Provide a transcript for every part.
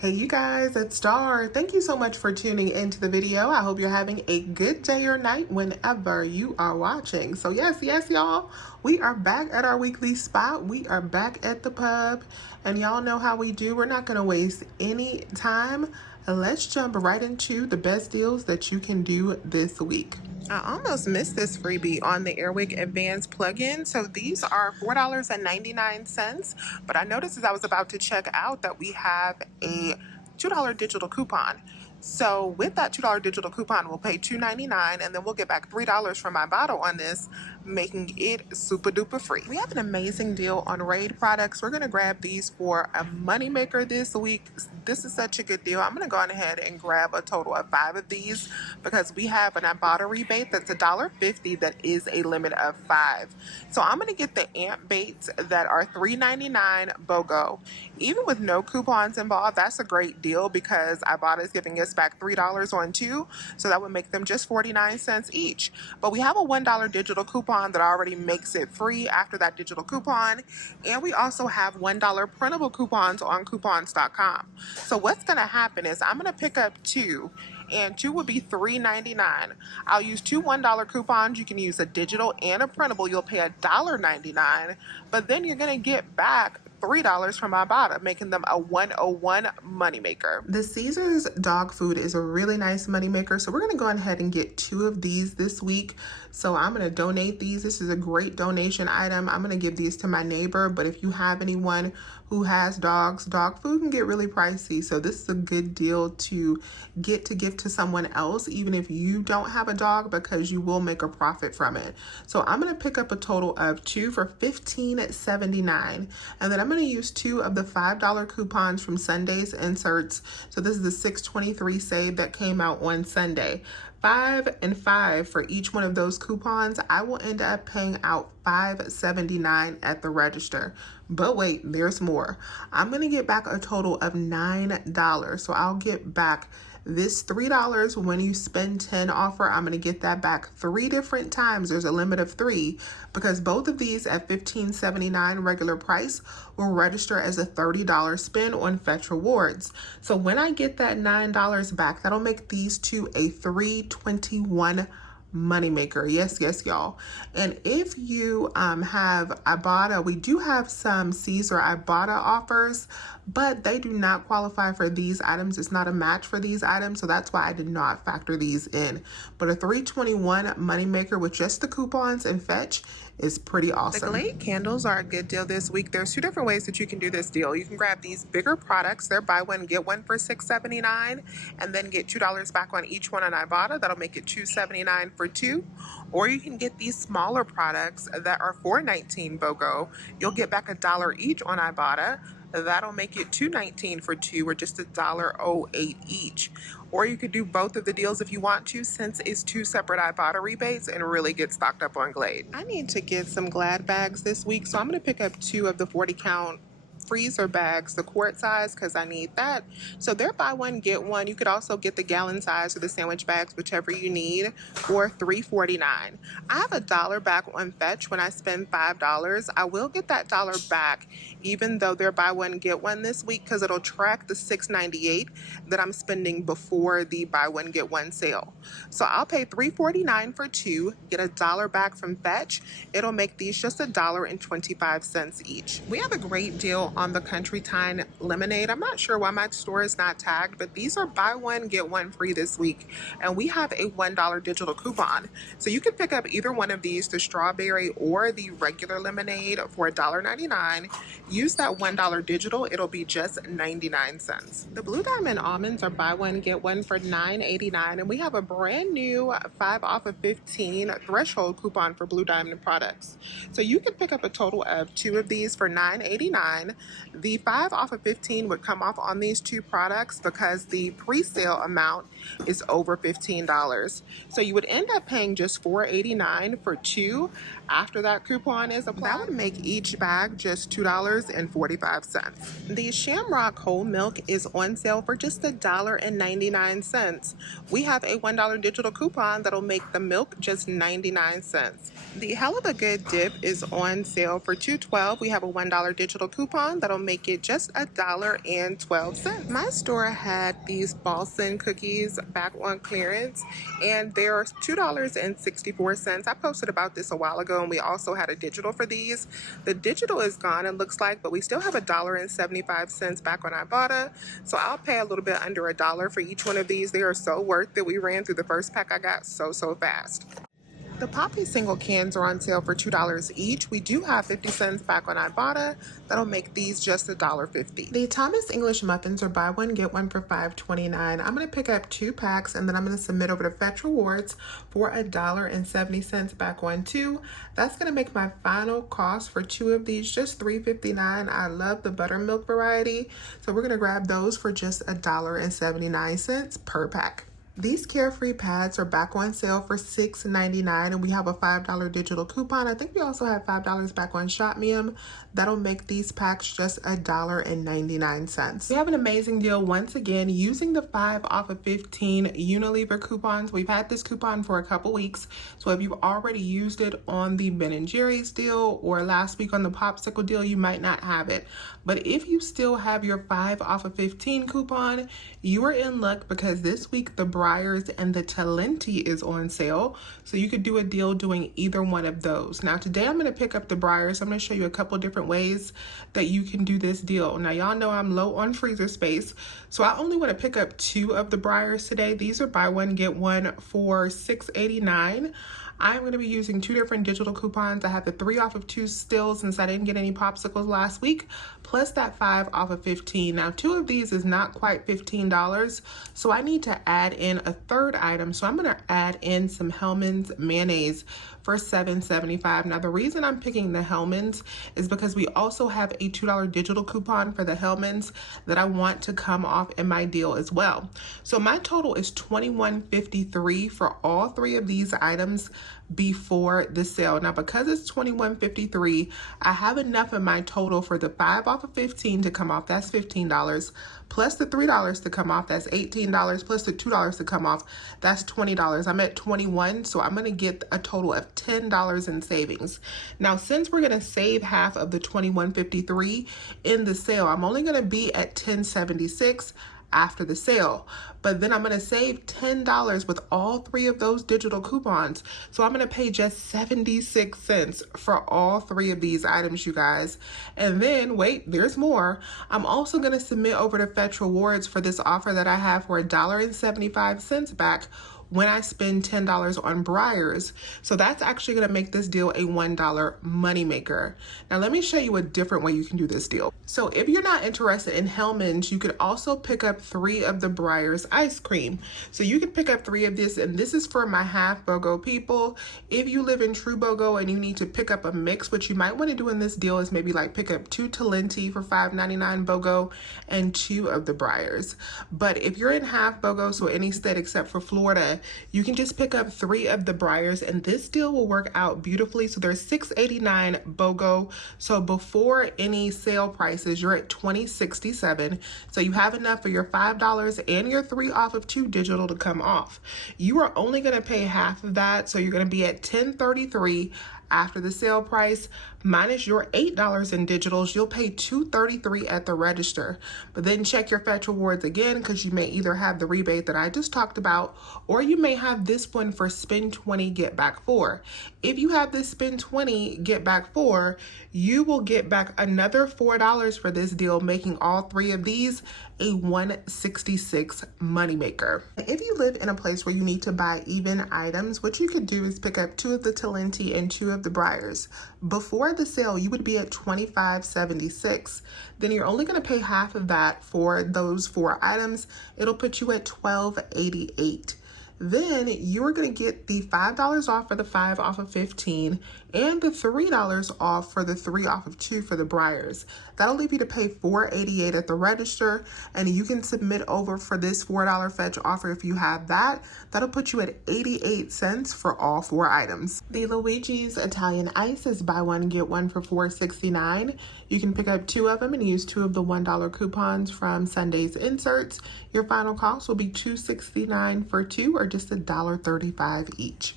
Hey you guys, it's Star. Thank you so much for tuning into the video. I hope you're having a good day or night whenever you are watching. So yes, y'all, we are back at our weekly spot. We are back at the pub, and y'all know how we do. We're not going to waste any time. Let's jump right into the best deals that you can do this week. I almost missed this freebie on the Airwick Advanced plugin. So these are $4.99, but I noticed as I was about to check out that we have a $2 digital coupon. So with that $2 digital coupon, we'll pay $2.99 and then we'll get back $3 from my bottle on this, making it super duper free. We have an amazing deal on Raid products. We're gonna grab these for a moneymaker this week. This is such a good deal. I'm gonna go on ahead and grab a total of 5 of these because we have an Ibotta rebate that's $1.50 that is a limit of 5. So I'm gonna get the amp baits that are $3.99 BOGO. Even with no coupons involved, that's a great deal because Ibotta is giving us back $3 on 2, so that would make them just 49 cents each. But we have a $1 digital coupon that already makes it free after that digital coupon, and we also have $1 printable coupons on coupons.com. So what's going to happen is I'm going to pick up 2, and 2 would be $3.99. I'll use 2 $1 coupons. You can use a digital and a printable. You'll pay $1.99, but then you're going to get back $3 from Ibotta, making them a 101 moneymaker. The Caesar's dog food is a really nice moneymaker, so we're going to go ahead and get 2 of these this week. So I'm going to donate these. This is a great donation item. I'm going to give these to my neighbor, but if you have anyone who has dogs, dog food can get really pricey. So this is a good deal to get to give to someone else, even if you don't have a dog, because you will make a profit from it. So I'm going to pick up a total of 2 for $15.79, and then I'm going to use 2 of the $5 coupons from Sunday's inserts. So this is the 623 save that came out on Sunday. 5 and 5 for each one of those coupons. I will end up paying out $5.79 at the register. But wait, there's more. I'm going to get back a total of $9. So I'll get back this $3 when you spend 10 offer. I'm going to get that back 3 different times. There's a limit of 3 because both of these at $15.79 regular price will register as a $30 spend on Fetch Rewards. So when I get that $9 back, that'll make these 2 a $3.21 moneymaker. Yes, y'all. And if you have Ibotta, we do have some Caesar Ibotta offers, but they do not qualify for these items. It's not a match for these items, so that's why I did not factor these in. But a $3.21 moneymaker with just the coupons and Fetch is pretty awesome. The Glade candles are a good deal this week. There's 2 different ways that you can do this deal. You can grab these bigger products. They're buy one, get one for $6.79, and then get $2 back on each one on Ibotta. That'll make it $2.79 for 2. Or you can get these smaller products that are $4.19 BOGO. You'll get back $1 each on Ibotta. That'll make it $2.19 for 2, or just $1.08 each. Or you could do both of the deals if you want to, since it's 2 separate Ibotta rebates, and really get stocked up on Glade. I need to get some Glad bags this week, so I'm going to pick up 2 of the 40 count freezer bags, the quart size, because I need that. So they're buy one, get one. You could also get the gallon size or the sandwich bags, whichever you need, for $3.49. I have $1 back on Fetch when I spend $5. I will get that $1 back, even though they're buy one, get one this week, because it'll track the $6.98 that I'm spending before the buy one, get one sale. So I'll pay $3.49 for 2, get $1 back from Fetch. It'll make these just $1.25 each. We have a great deal on the Country Time lemonade. I'm not sure why my store is not tagged, but these are buy one, get one free this week. And we have a $1 digital coupon. So you can pick up either one of these, the strawberry or the regular lemonade, for $1.99. Use that $1 digital. It'll be just 99 cents. The Blue Diamond almonds are buy one, get one for $9.89. And we have a brand new 5 off of 15 threshold coupon for Blue Diamond products. So you can pick up a total of 2 of these for $9.89. The 5 off of 15 would come off on these 2 products because the pre-sale amount is over $15. So you would end up paying just $4.89 for 2 after that coupon is applied. That would make each bag just $2.45. The Shamrock whole milk is on sale for just $1.99. We have a $1 digital coupon that'll make the milk just 99 cents. The Hell of a Good dip is on sale for $2.12. We have a $1 digital coupon That'll make it just $1.12. My store had these Boston cookies back on clearance, and they're $2.64. I posted about this a while ago, and we also had a digital for these. The digital is gone, it looks like, but we still have $1.75 back on Ibotta, so I'll pay a little bit under $1 for each one of these. They are so worth it. We ran through the first pack I got so fast. The Poppy single cans are on sale for $2 each. We do have 50 cents back on Ibotta. That'll make these just $1.50. The Thomas English muffins are buy one, get one for $5.29. I'm going to pick up 2 packs and then I'm going to submit over to Fetch Rewards for $1.70 back on 2. That's going to make my final cost for 2 of these just $3.59. I love the buttermilk variety, so we're going to grab those for just $1.79 per pack. These Carefree pads are back on sale for $6.99, and we have a $5 digital coupon. I think we also have $5 back on Shopmium. That'll make these packs just $1.99. We have an amazing deal once again using the 5 off of 15 Unilever coupons. We've had this coupon for a couple weeks, so if you've already used it on the Ben & Jerry's deal or last week on the Popsicle deal, you might not have it. But if you still have your 5 off of 15 coupon, you are in luck because this week the Breyers and the Talenti is on sale. So you could do a deal doing either one of those. Now today I'm going to pick up the Breyers. I'm going to show you a couple different ways that you can do this deal. Now y'all know I'm low on freezer space, so I only want to pick up 2 of the Breyers today. These are buy one, get one for $6.89. I'm going to be using 2 different digital coupons. I have the 3 off of 2 still since I didn't get any popsicles last week, plus that 5 off of 15. Now 2 of these is not quite $15, so I need to add in a third item. So I'm going to add in some Hellmann's mayonnaise for $7.75. Now the reason I'm picking the Hellmann's is because we also have a $2 digital coupon for the Hellmann's that I want to come off in my deal as well. So my total is $21.53 for all 3 of these items before the sale. Now because it's $21.53, I have enough in my total for the 5 off of 15 to come off, that's $15, plus the $3 to come off, that's $18, plus the $2 to come off, that's $20. I'm at 21, so I'm going to get a total of $10 in savings. Now since we're going to save half of the $21.53 in the sale, I'm only going to be at $10.76 after the sale, but then I'm going to save $10 with all 3 of those digital coupons. So I'm going to pay just 76 cents for all 3 of these items, you guys. And then wait, there's more. I'm also going to submit over to Fetch Rewards for this offer that I have for $1.75 back when I spend $10 on Breyers. So that's actually going to make this deal a $1 moneymaker. Now let me show you a different way you can do this deal. So if you're not interested in Hellmann's, you could also pick up 3 of the Breyers ice cream. So you can pick up 3 of this, and this is for my half BOGO people. If you live in true BOGO and you need to pick up a mix, what you might want to do in this deal is maybe like pick up 2 Talenti for $5.99 BOGO and 2 of the Breyers. But if you're in half BOGO, so any state except for Florida, you can just pick up 3 of the Breyers, and this deal will work out beautifully. So there's $6.89 BOGO. So before any sale prices, you're at $20.67. So you have enough for your $5 and your 3 off of 2 digital to come off. You are only going to pay half of that, so you're going to be at $10.33 after the sale price, minus your $8 in digitals. You'll pay $2.33 at the register. But then check your Fetch Rewards again, because you may either have the rebate that I just talked about, or you may have this one for spend 20, get back 4. If you have this spend 20, get back 4, you will get back another $4 for this deal, making all 3 of these a $1.66 moneymaker. If you live in a place where you need to buy even items, what you could do is pick up 2 of the Talenti and 2 of the Breyers. Before the sale, you would be at $25.76. Then you're only going to pay half of that for those 4 items. It'll put you at $12.88. Then you're going to get the $5 off for the 5 off of 15 and the $3 off for the 3 off of 2 for the Breyers. That'll leave you to pay $4.88 at the register, and you can submit over for this $4 fetch offer if you have that. That'll put you at 88 cents for all 4 items. The Luigi's Italian Ice is buy one, get one for $4.69. You can pick up 2 of them and use 2 of the $1 coupons from Sunday's inserts. Your final cost will be $2.69 for 2, or just $1.35 each.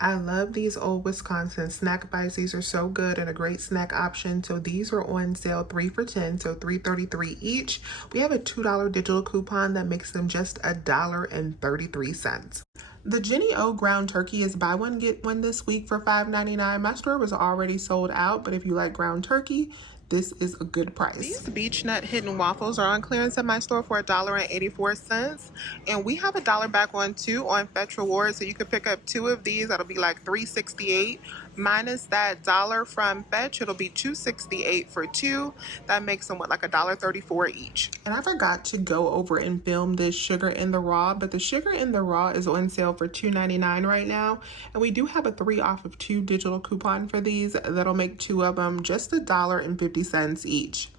I love these old Wisconsin snack bites. These are so good and a great snack option. So these are on sale 3 for $10, so $3.33 each. We have a $2 digital coupon that makes them just $1.33. The Jenny O ground turkey is buy one get one this week for $5.99. My store was already sold out, but if you like ground turkey, this is a good price. These beech nut hidden waffles are on clearance at my store for $1.84. And we have $1 back on 2 on Fetch Rewards. So you could pick up 2 of these. That'll be like $3.68. Minus that $1 from Fetch, it'll be $2.68 for 2. That makes them what, like $1.34 each. And I forgot to go over and film this sugar in the raw, but the sugar in the raw is on sale for $2.99 right now. And we do have a 3 off of 2 digital coupon for these. That'll make 2 of them just $1.50 each.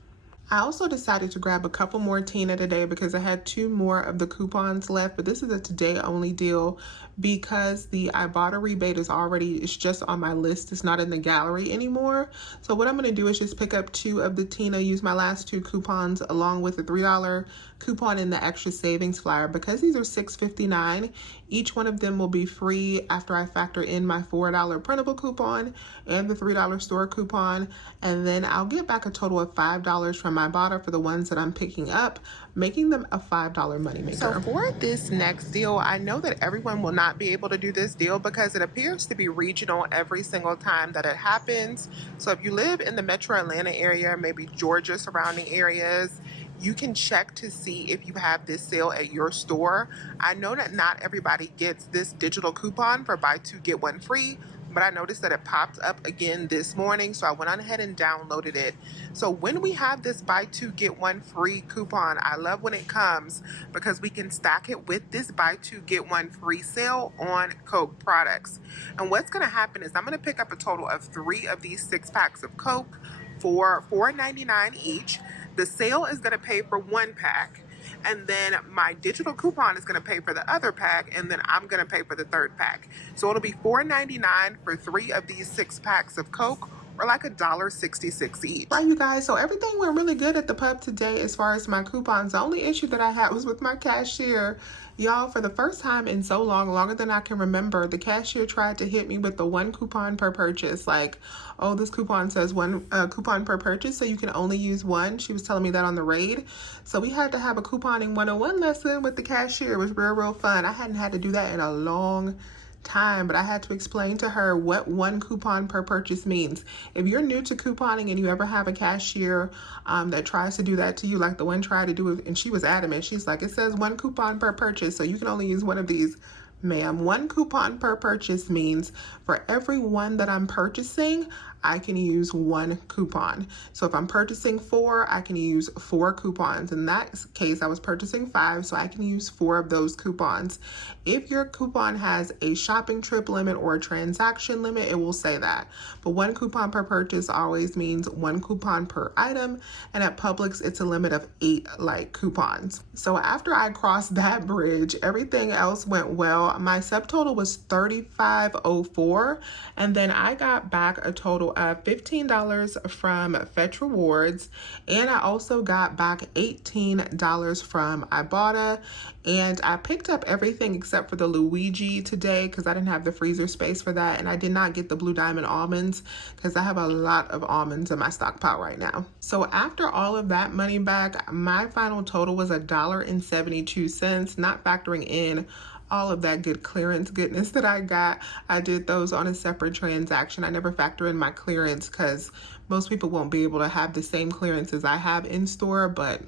I also decided to grab a couple more Tina today because I had 2 more of the coupons left, but this is a today only deal because the Ibotta rebate it's just on my list. It's not in the gallery anymore. So what I'm going to do is just pick up 2 of the Tina, use my last 2 coupons along with the $3 coupon in the extra savings flyer. Because these are $6.59, each one of them will be free after I factor in my $4 printable coupon and the $3 store coupon, and then I'll get back a total of $5 from Ibotta for the ones that I'm picking up, making them a $5 moneymaker. So for this next deal, I know that everyone will not be able to do this deal because it appears to be regional every single time that it happens. So if you live in the metro Atlanta area, maybe Georgia surrounding areas, you can check to see if you have this sale at your store. I know that not everybody gets this digital coupon for buy 2 get 1 free, but I noticed that it popped up again this morning, so I went on ahead and downloaded it. So when we have this buy 2 get 1 free coupon, I love when it comes because we can stack it with this buy 2 get 1 free sale on Coke products. And what's going to happen is I'm going to pick up a total of 3 of these 6 packs of Coke for $4.99 each. The sale is going to pay for 1 pack, and then my digital coupon is going to pay for the other pack, and then I'm going to pay for the 3rd pack. So it'll be $4.99 for 3 of these 6 packs of Coke, or like $1.66 each. Right, you guys, so everything went really good at the pub today as far as my coupons. The only issue that I had was with my cashier. Y'all, for the first time in so long, longer than I can remember, the cashier tried to hit me with the 1 coupon per purchase. Like, oh, this coupon says 1 coupon per purchase, so you can only use 1. She was telling me that on the raid. So we had to have a couponing 101 lesson with the cashier. It was real fun. I hadn't had to do that in a long time, but I had to explain to her what 1 coupon per purchase means. If you're new to couponing and you ever have a cashier that tries to do that to you, like the one tried to do it, and she was adamant. She's like, it says 1 coupon per purchase, so you can only use 1 of these. Ma'am, 1 coupon per purchase means for every 1 that I'm purchasing, I can use 1 coupon. So if I'm purchasing 4, I can use 4 coupons. In that case, I was purchasing 5, so I can use 4 of those coupons. If your coupon has a shopping trip limit or a transaction limit, it will say that. But 1 coupon per purchase always means 1 coupon per item. And at Publix, it's a limit of 8 like coupons. So after I crossed that bridge, everything else went well. My subtotal was $35.04, and then I got back a total of $15 from Fetch Rewards, and I also got back $18 from Ibotta, and I picked up everything except for the Luigi today because I didn't have the freezer space for that, and I did not get the Blue Diamond almonds because I have a lot of almonds in my stockpile right now. So after all of that money back, my final total was $1.72, not factoring in all of that good clearance goodness that I got. I did those on a separate transaction. I never factor in my clearance because most people won't be able to have the same clearance as I have in store, but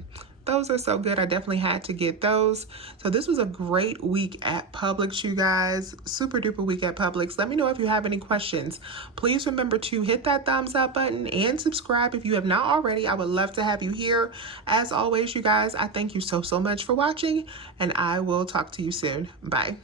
those are so good. I definitely had to get those. So this was a great week at Publix, you guys. Super duper week at Publix. Let me know if you have any questions. Please remember to hit that thumbs up button and subscribe if you have not already. I would love to have you here. As always, you guys, I thank you so much for watching, and I will talk to you soon. Bye.